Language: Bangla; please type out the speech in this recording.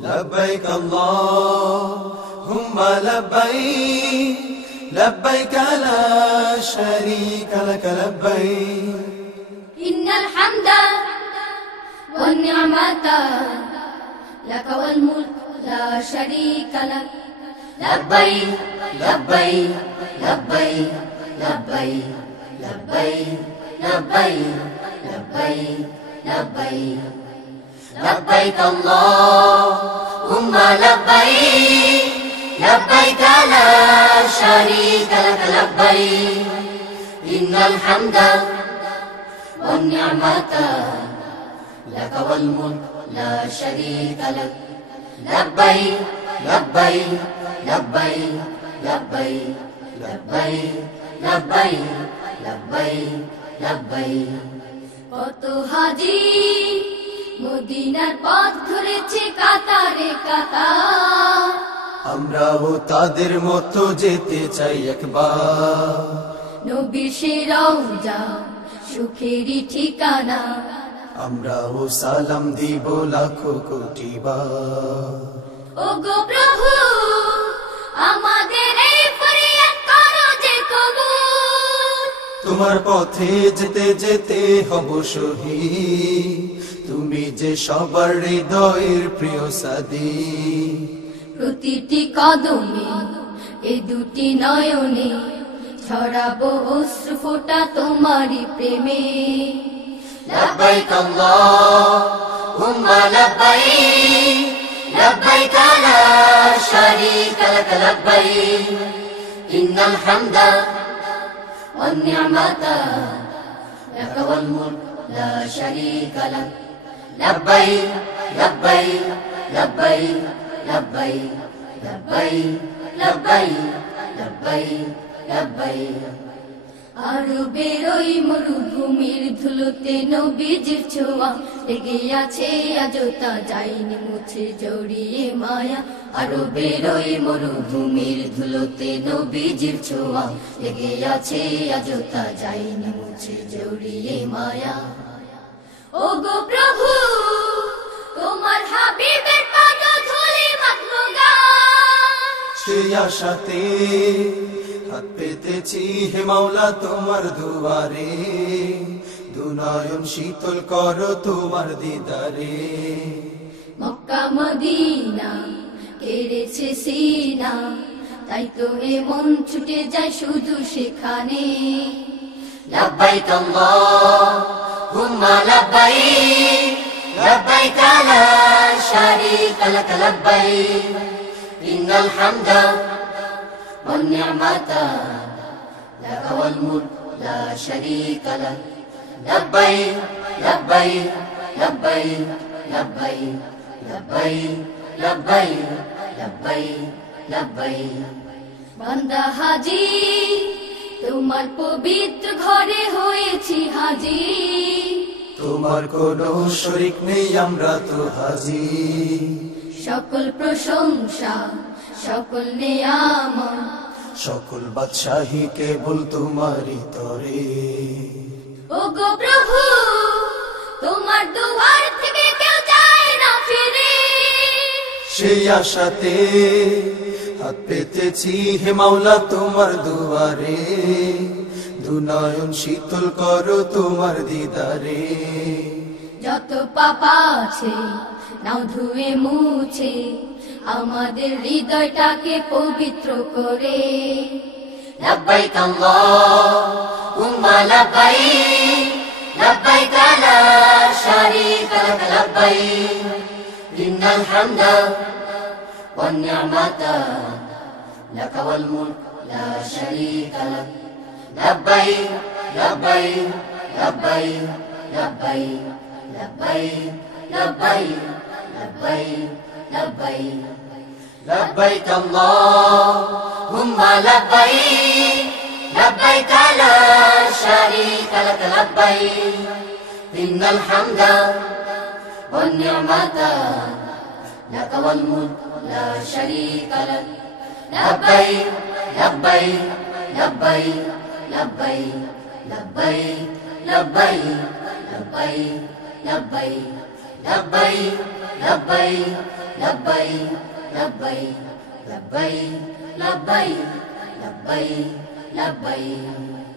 لبيك اللهم لبيك لبيك لا شريك لك لبيك إن الحمد والنعمة لك والملك لا شريك لك لبيك لبيك لبيك لبيك لبيك لبيك لبيك لبيك لبيك اللهم لبيك لبيك لا شريك لك لبيك إن الحمد والنعمة لك والملك لا شريك لك لبيك لبيك لبيك لبيك لبيك لبيك لبيك لبيك কত হাজি মদিনার পথ ধরেছে কাতারে কাতার আমরাও তাদের মতো যেতে চাই একবার নবীর সে রওজা সুখেরই ঠিকানা আমরাও সালাম দিব লাখো কোটি বার ওগো প্রভু আমাদের এই ফরিয়াদ করো যে কবুল তোমার পথে যেতে যেতে হব শহীদ তুমি যে সবার হৃদয়ের প্রিয় সাদী প্রতিটি কদমে এ দুটি নয়নে ছড়াবো অশ্রু ফোঁটা তোমারই প্রেমে لبيك اللهم لبيك لبيك لا شريك لك لبيك إن الحمد والنعمة لك والملك لا شريك لك لبيك لبيك لبيك لبيك لبيك لبيك لبيك لبيك আরবের ওই মরুভূমির ধুলোতে নবীজির ছোঁয়া লেগে আছে আজও তা যায়নি মুছে জড়িয়ে মায়া আরবের ওই মরুভূমির ধুলোতে নবীজির ছোঁয়া লেগে আছে আজও তা যায়নি মুছে জড়িয়ে মায়া ওগো প্রভু তোমার হাবিবের পদধূলি মাত্র গান সেই আশাতে হাত পেতেছি হে মাওলা তোমার দুয়ারে দুনয়ন শীতল করো তোমার দিদারে মক্কা মদিনা কেড়েছে সিনা তাই তো এ মন ছুটে যায় শুধু সেখানে لبيك اللهم لبيك لبيك لا شريك لك لبيك إن الحمد والنعمة لك والملك لا شريك لك لبيك لبيك لبيك لبيك لبيك لبيك لبيك لبيك বান্দা হাজি তোমার পবিত্র ঘরে হয়েছি হাজি তোমার কোনো শরীক নেই আমরা তো হাজি সকল প্রশংসা সকল নিয়ামত সকল বাদশাহী কেবল তোমারই তরে ওগো প্রভু তোমার দুয়ার থেকে কেউ যায় না ফিরে সেই আশাতে হাত পেতেছি হে মাওলা তোমার দুয়ারে দুনয়ন শীতল করো তোমার দিদারে যত পাপ আছে নাও ধুয়ে মুছে আমাদের হৃদয়টাকে পবিত্র করে لبيك اللهم لبيك لبيك لا شريك لك لبيك إن الحمد والنعمة لك والملك لا شريك لك لبيك لبيك لبيك لبيك لبيك لبيك لبيك لبيك لبيك اللهم لبيك لبيك لا شريك لك لبيك إن الحمد والنعمة لك والملك لا شريك لك لبيك لبيك লব্বাইক লব্বাইক লব্বাইক লব্বাইক লব্বাইক লব্বাইক লব্বাইক লব্বাইক লব্বাইক লব্বাইক লব্বাইক লব্বাইক লব্বাইক লব্বাইক